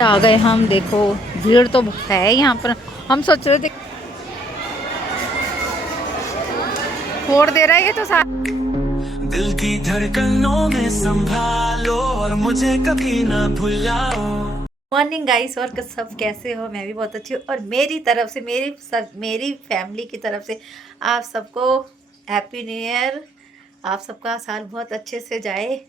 आ गए हम। देखो भीड़ तो है यहाँ पर। हम सोच रहे थे फोड़ दे रहा है ये तो दिल की धड़कनों में संभालो और मुझे कभी ना भुलाओ। मॉर्निंग गाइस, और सब कैसे हो? मैं भी बहुत अच्छी हूँ। और मेरी तरफ से मेरी फैमिली की तरफ से आप सबको हैप्पी न्यू ईयर। आप सबका साल बहुत अच्छे से जाए।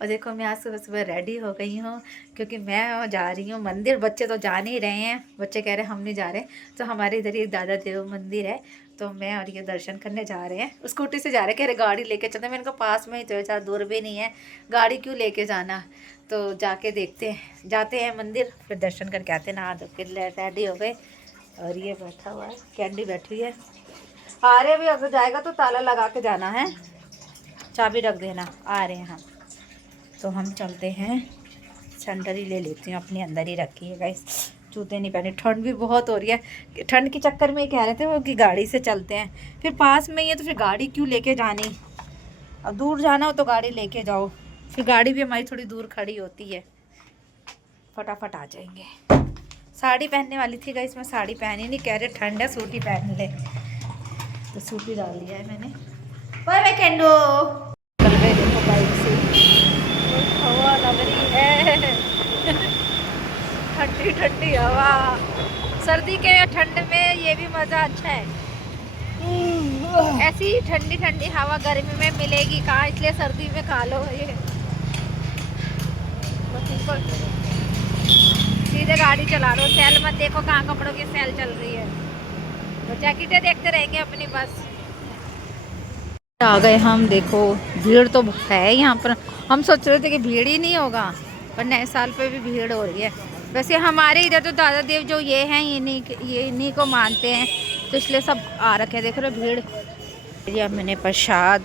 और देखो मैं आज सुबह सुबह रेडी हो गई हूँ क्योंकि मैं जा रही हूँ मंदिर। बच्चे तो जा नहीं रहे हैं, बच्चे कह रहे हैं हम नहीं जा रहे। तो हमारे इधर ही दादा देव मंदिर है, तो मैं और ये दर्शन करने जा रहे हैं। स्कूटी से जा रहे हैं, कह रहे गाड़ी लेके चलते। मैंने कहा पास में ही तो है, ज़्यादा दूर भी नहीं है, गाड़ी क्यों लेके जाना। तो जाके देखते हैं, जाते हैं मंदिर, फिर दर्शन करके आते हैं। नहा धो के रेडी हो गए। और ये बैठा हुआ है, कैंडी बैठी हुई है। आ रहे भी, अगर जाएगा तो ताला लगा के जाना है, चाबी रख देना। आ रहे हैं हम, तो हम चलते हैं। सैंडल ही ले लेती हूँ, अपनी अंदर ही रखी है गाइस, जूते नहीं पहने। ठंड भी बहुत हो रही है। ठंड के चक्कर में कह रहे थे वो कि गाड़ी से चलते हैं, फिर पास में ही है तो फिर गाड़ी क्यों लेके जानी। अब दूर जाना हो तो गाड़ी लेके जाओ, फिर गाड़ी भी हमारी थोड़ी दूर खड़ी होती है, फटाफट आ जाएंगे। साड़ी पहनने वाली थी गाइस, मैं साड़ी पहनी नहीं, कह रहे ठंड है सूटी पहन ले, तो सूटी डाल लिया है मैंने। बाय बाय कैंडो। चल गए देखो बाइक से, हवा लग रही है ठंडी ठंडी हवा। सर्दी के ठंड में ये भी मज़ा अच्छा है। ऐसी ठंडी ठंडी हवा गर्मी में मिलेगी कहाँ, इसलिए सर्दी में खा लो ये। सीधे गाड़ी चला लो, सेल मत देखो कहाँ कपड़ों की सेल चल रही है, तो जैकेटें देखते रहेंगे अपनी बस। आ गए हम। देखो भीड़ तो है यहाँ पर। हम सोच रहे थे कि भीड़ ही नहीं होगा, पर नए साल पे भी भीड़ हो रही है। वैसे हमारे इधर तो दादा देव जो ये हैं इन्हीं को मानते हैं, तो इसलिए सब आ रखे हैं। देख रहे हो भीड़। ये मैंने प्रसाद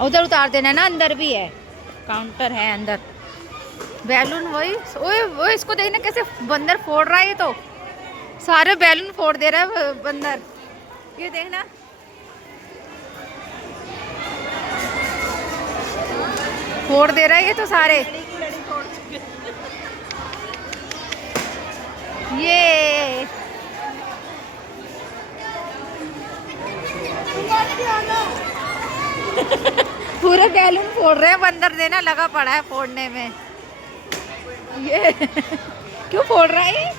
उधर उतार देना ना, अंदर भी है, काउंटर है अंदर। बैलून वही, ओए वो इसको देखना कैसे बंदर फोड़ रहा है। ये तो सारे बैलून फोड़ दे रहा है बंदर, ये देखना। फोड़ दे रहा है ये तो सारे। ये पूरे बैलून फोड़ रहे हैं बंदर, देना लगा पड़ा है फोड़ने में ये क्यों फोड़ रहा है ये?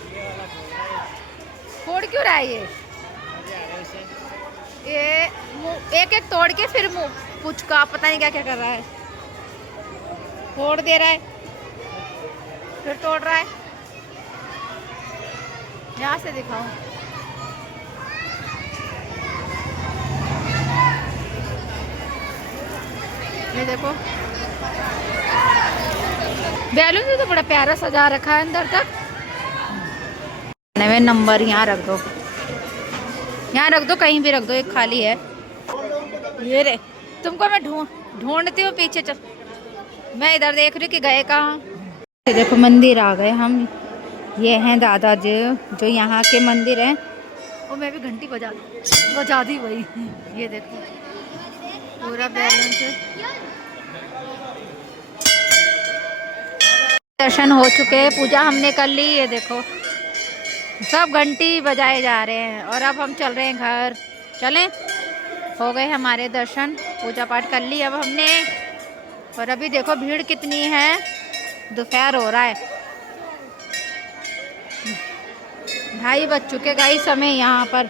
फोड़ क्यों रहा है ये मुंह एक एक तोड़ के फिर मुंह पुचका, पता नहीं क्या क्या कर रहा है। फोड़ दे रहा है फिर तोड़ रहा है। यहाँ से दिखाओ, ये देखो बैलून से तो बड़ा प्यारा सजा रखा है अंदर तक। नवे नंबर यहाँ रख दो, यहाँ रख दो, कहीं भी रख दो, एक खाली है। ये रे, तुमको मैं ढूंढती हूँ, पीछे चल। मैं इधर देख रही हूँ कि गए कहाँ। ये देखो मंदिर आ गए हम। ये हैं दादा जी जो यहाँ के मंदिर हैं। और मैं भी घंटी बजा दी वही। ये देखो पूरा बैलून से दर्शन हो चुके हैं, पूजा हमने कर ली। ये देखो सब घंटी बजाए जा रहे हैं। और अब हम चल रहे हैं घर। चलें, हो गए हमारे दर्शन, पूजा पाठ कर ली अब हमने। और अभी देखो भीड़ कितनी है, दोपहर हो रहा है, 2:30 बज चुके गाइस समय। यहाँ पर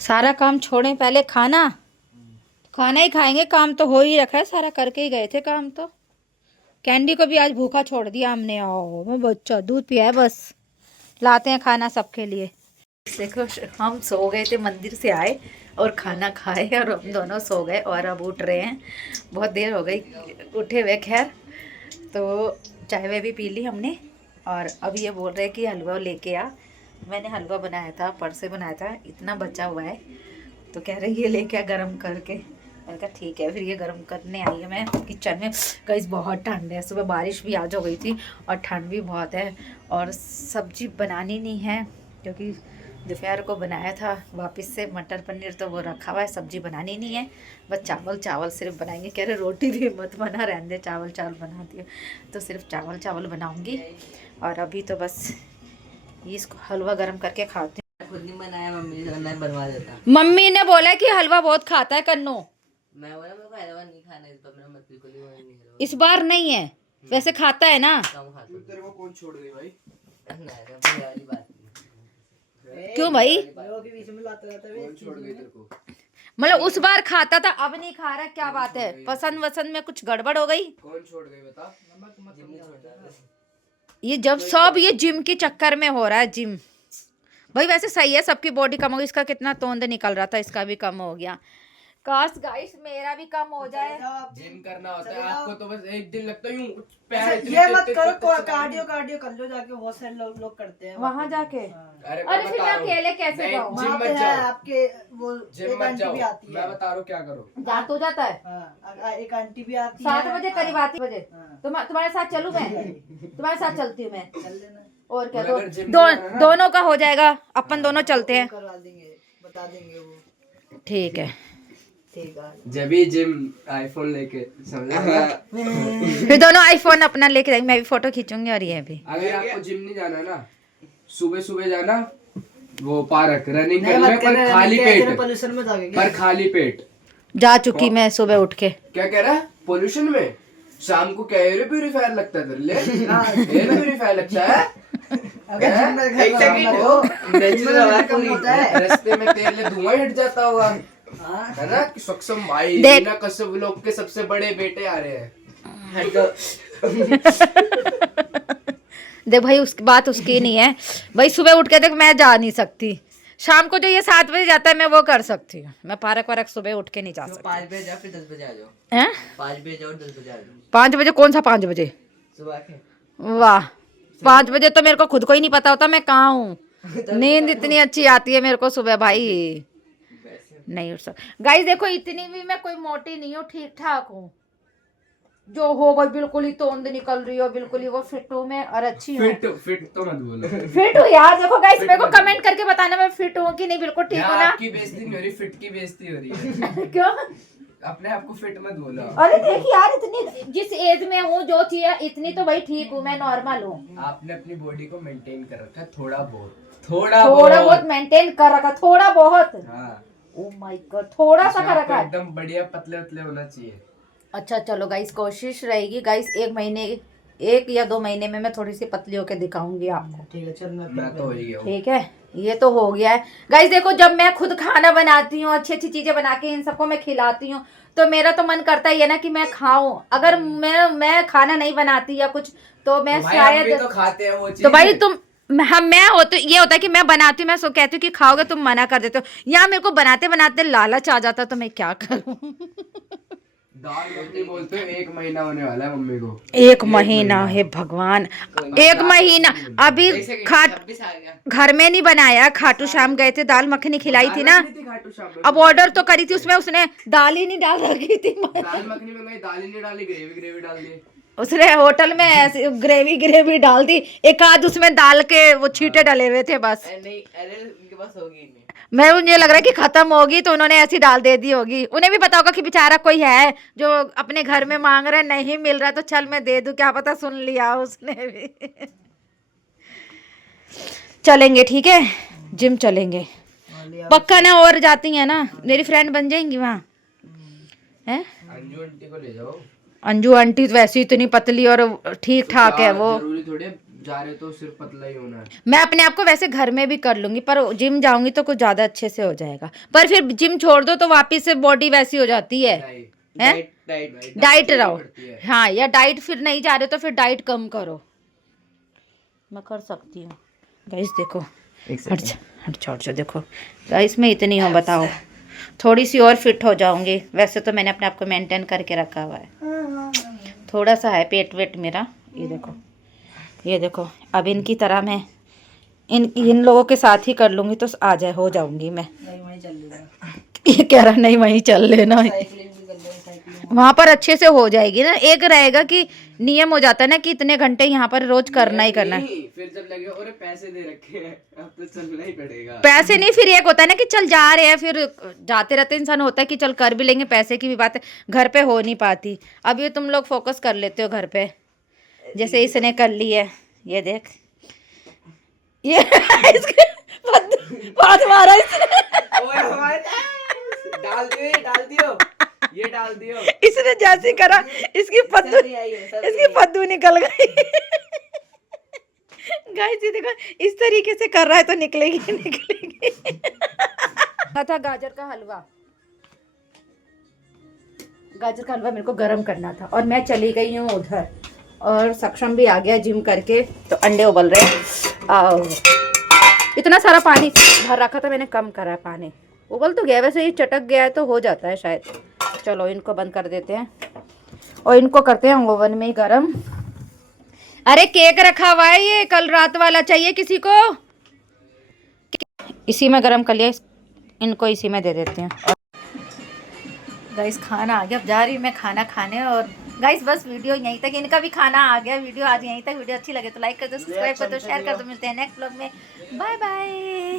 सारा काम छोड़ें, पहले खाना ही खाएंगे। काम तो हो ही रखा है, सारा करके ही गए थे काम। तो कैंडी को भी आज भूखा छोड़ दिया हमने। आओ मैं बच्चा दूध पिया है बस। लाते हैं खाना सबके लिए। देखो हम सो गए थे, मंदिर से आए और खाना खाए और हम दोनों सो गए। और अब उठ रहे हैं, बहुत देर हो गई उठे हुए। खैर तो चाय वाय भी पी ली हमने। और अब ये बोल रहे हैं कि हलवा लेके आ। मैंने हलवा बनाया था, परसों बनाया था, इतना बचा हुआ है। तो कह रहे ये लेके आ गर्म करके। मैंने कहा ठीक है। फिर ये गर्म करने आई है मैं किचन में। गाइस बहुत ठंड है, सुबह बारिश भी आज हो गई थी और ठंड भी बहुत है। और सब्जी बनानी नहीं है क्योंकि दोपहर को बनाया था वापस से मटर पनीर, तो वो रखा हुआ है, सब्जी बनानी नहीं है, बस चावल सिर्फ बनाएंगे। कह रहे रोटी भी मत बना, रहने दे, चावल बनाती हूँ, तो सिर्फ चावल बनाऊंगी। और अभी तो बस इसको हलवा गर्म करके खाती हूँ। खुद नहीं बनाया, मम्मी ने बनवा देता। मम्मी ने बोला कि हलवा बहुत खाता है कन्नो, मैं बोला मेरे को हलवा नहीं खाना, इस बार मेरा मत बिल्कुल ही नहीं हलवा। इस बार नहीं है, वैसे खाता है ना। कम खाता हूँ। तेरे को कौन छोड़ गई भाई? नहीं, वो वाली बात नहीं। क्यों भाई? कौन छोड़ गई तेरे को? मतलब उस बार खाता था, अब नहीं खा रहा, क्या बात है? पसंद वसंद में कुछ गड़बड़ हो गई? कौन छोड़ गई बता? जिम नहीं छोड़ना। ये जब सब ये जिम के चक्कर में हो रहा है, जिम भाई वैसे सही है, सबकी बॉडी कम हो गई। इसका कितना तोंद निकल रहा था, इसका भी कम हो गया। काश गाइस मेरा भी कम हो जाए। जिम करना होता है आपको तो बस एक दिन लगता है यूं ये मत करो, कार्डियो कर लो जाके, बहुत सारे लोग करते हैं वहाँ जाके। अरे अरे फिर मैं अकेले कैसे जाऊँ? जिम वहाँ मत पे है जाओ, आपके वो जिम एक मत आंटी जाओ, भी आती मैं है। बता रहा हूँ क्या करो। जा तो जाता है हाँ, एक आंटी भी आती है 7 बजे करीब आती बजे। हाँ। तुम्हारे साथ चलूँ मैं? तुम्हारे साथ चलती हूँ मैं। चल लेना, और क्या, अगर जिम दोनों का हो जाएगा, अपन दोनों चलते हैं। करवा देंगे, बता देंगे वो। ठीक है। ठीक है, जब भी जिम आईफोन लेके समझा। फिर दोनों आईफोन अपना लेके जाएंगे, मैं भी फोटो खींचूंगी और ये भी। अगर आपको जिम नहीं जाना ना, सुबह जाना वो पार्क रनिंग नहीं, करने, मत करना, पर खाली नहीं, पेट, पोल्यूशन में जाओगे। पर खाली पेट। जा चुकी मैं सुबह उठ के। क्या कह रहा है? पोल्यूशन में शाम को क्या एयर प्यूरीफायर लगता है तेरे लिए? एयर प्यूरीफायर लगता है? अगर जिम में घर एक में सेकंड रहो, नेचुरल जिम में हवा कम होता है। रास्ते में तेरे लिए धुआं ही हट जाता होगा, हाँ। है ना? कि सक्षम भाई देख। बिना कसम लोग के सबसे बड़े बेटे आ रहे हैं। हट दो। देख भाई, उसकी बात उसकी नहीं है भाई। सुबह उठ के देख, मैं जा नहीं सकती। शाम को जो ये 7 बजे जाता है मैं वो कर सकती हूँ। मैं पार्क वारक सुबह उठ के नहीं जा सकती। 5 बजे जाओ, फिर 10 बजे आ जाओ। हैं? 5 बजे जाओ, 10 बजे आ जाओ। 5 बजे? कौन सा 5 बजे? सुबह के। वाह, 5 बजे तो मेरे को खुद को ही नहीं पता होता मैं कहाँ हूँ। नींद इतनी अच्छी आती है मेरे को सुबह भाई, नहीं उठ सकती। गाइस देखो, इतनी भी मैं कोई मोटी नहीं हूँ, ठीक ठाक हूँ। जो हो भाई बिल्कुल ही तोंद निकल रही हो, बिल्कुल ही वो फिट हूँ मैं और अच्छी हूँ। फिट तो मत बोलो। फिट हूँ यार। देखो गाइस, मेरे को कमेंट करके बताना मैं फिट हूँ कि नहीं, बिल्कुल ठीक हूँ ना। आपकी बेइज्जती नहीं हो रही, फिट की बेइज्जती हो रही है। क्यों? अपने आप को फिट मत बोलो। अरे देखिए यार, इतनी जिस एज में हूँ जो चीज इतनी तो भाई ठीक हूँ मैं, नॉर्मल हूँ। आपने अपनी बॉडी को मेंटेन कर रखा है, थोड़ा थोड़ा बहुत मेंटेन कर रखा, थोड़ा बहुत। हाँ, ओ माय गॉड, थोड़ा सा कर आपको रखा है। एकदम बढ़िया पतले उतले होना चाहिए। अच्छा चलो गाइस, कोशिश रहेगी गाइस, 1 या 2 महीने में मैं थोड़ी सी पतली होके दिखाऊंगी आपको। ठीक है, चल मैं तो हो ही गया हूँ। ठीक है, ये तो हो गया है गाइस। देखो, जब मैं खुद खाना बनाती हूँ, अच्छी अच्छी चीजें बना के इन सबको मैं खिलाती हूँ, तो मेरा तो मन करता ही है ना कि मैं खाऊं। अगर मैं खाना नहीं बनाती या कुछ, तो मैं तो भाई हम भी शायद तो खाते हैं वो चीज। तो भाई तुम मैं हो तो ये होता है कि मैं बनाती हूँ, मैं सो कहती हूँ कि खाओगे, तुम मना कर देते हो। यहाँ मेरे को बनाते बनाते लालच आ जाता, तो मैं क्या करूँ। दाल रोटी बोलते हो, 1 महीना होने वाला है मम्मी को। 1 महीना है भगवान, 1 महीना। अभी घर में नहीं बनाया, खाटू श्याम गए थे, दाल मखनी खिलाई थी ना। अब ऑर्डर तो करी थी, उसमें उसने दाल ही नहीं डाल रखी थी। दाल मखनी में दाल ही नहीं डाली, ग्रेवी डाल दी। उसने होटल में ऐसे ग्रेवी डाल दी, एक आध उसमें दाल के वो छींटे डले हुए थे बस। नहीं, अरे उनके पास होगी नहीं। मैं मुझे लग रहा है कि खत्म होगी, तो उन्होंने ऐसी डाल दे दी होगी। उन्हें भी पता होगा कि बेचारा कोई है जो अपने घर में मांग रहा है, नहीं मिल रहा, तो चल मैं दे दूं, क्या पता सुन लिया उसने भी। चलेंगे, ठीक है, जिम चलेंगे पक्का ना। और जाती है ना, मेरी फ्रेंड बन जाएंगी वहाँ है। अंजू आंटी को ले जाओ। अंजू आंटी वैसे इतनी पतली और ठीक ठाक है वो। जरूरी थोड़ी जा रहे तो सिर्फ पतला ही होना है। मैं अपने आप को वैसे घर में भी कर लूंगी, पर जिम जाऊंगी तो कुछ ज्यादा अच्छे से हो जाएगा। पर फिर जिम छोड़ दो तो वापस से बॉडी वैसी हो जाती है। डाइट रहो। हाँ, या डाइट फिर नहीं जा रहे तो फिर डाइट कम करो। मैं कर सकती हूँ गाइस। देखो, हट छोड़ देखो गाइस, मैं इतनी हूँ, बताओ। थोड़ी सी और फिट हो जाऊंगी। वैसे तो मैंने अपने आप को मेंटेन करके रखा हुआ है, थोड़ा सा है पेट वेट मेरा। ये देखो अब इनकी तरह मैं इन लोगों के साथ ही कर लूंगी तो आ जाए, हो जाऊंगी मैं। नहीं, वहीं चल लेगा। ये कह रहा नहीं, वहीं चल लेना। साइकिलिंग भी कर लो, साइकिलिंग वहां पर अच्छे से हो जाएगी ना। एक रहेगा कि नियम हो जाता है ना कि इतने घंटे यहाँ पर रोज करना ही करना है। नहीं, फिर जब लगे और पैसे दे रखे हैं अब तो चलना ही पड़ेगा। पैसे नहीं, फिर एक होता है ना कि चल जा रहे हैं, फिर जाते रहते इंसान होता है कि चल कर भी लेंगे, पैसे की भी बात है, घर पे हो नहीं पाती। अब ये तुम लोग फोकस कर लेते हो घर पे, जैसे इसने कर ली है। ये देख ये इसके बात मारा इसने। ओए हमारे डाल दियो ये डाल दियो। इसने जैसे करा इसकी पद्दू निकल गई। गाइस ये देखो इस तरीके से कर रहा है तो निकलेगी निकलेगी। था गाजर का हलवा, गाजर का हलवा मेरे को गरम करना था और मैं चली गई हूँ उधर, और सक्षम भी आ गया जिम करके, तो अंडे उबल रहे हैं। आओ, इतना सारा पानी भर रखा था मैंने, कम करा है पानी, उबल तो गया, वैसे ये चटक गया है तो हो जाता है शायद। चलो इनको बंद कर देते हैं और इनको करते हैं ओवन में ही गरम। अरे केक रखा हुआ है, ये कल रात वाला चाहिए किसी को, इसी में गरम कर लिया, इनको इसी में दे देते हैं। गाइस खाना आ गया, अब जा रही हूँ मैं खाना खाने। और गाइस बस वीडियो यहीं तक, इनका भी खाना आ गया, वीडियो आज यहीं तक। वीडियो अच्छी लगे तो लाइक कर दो, सब्सक्राइब कर दो, शेयर कर दो। मिलते हैं नेक्स्ट व्लॉग में, बाय बाय।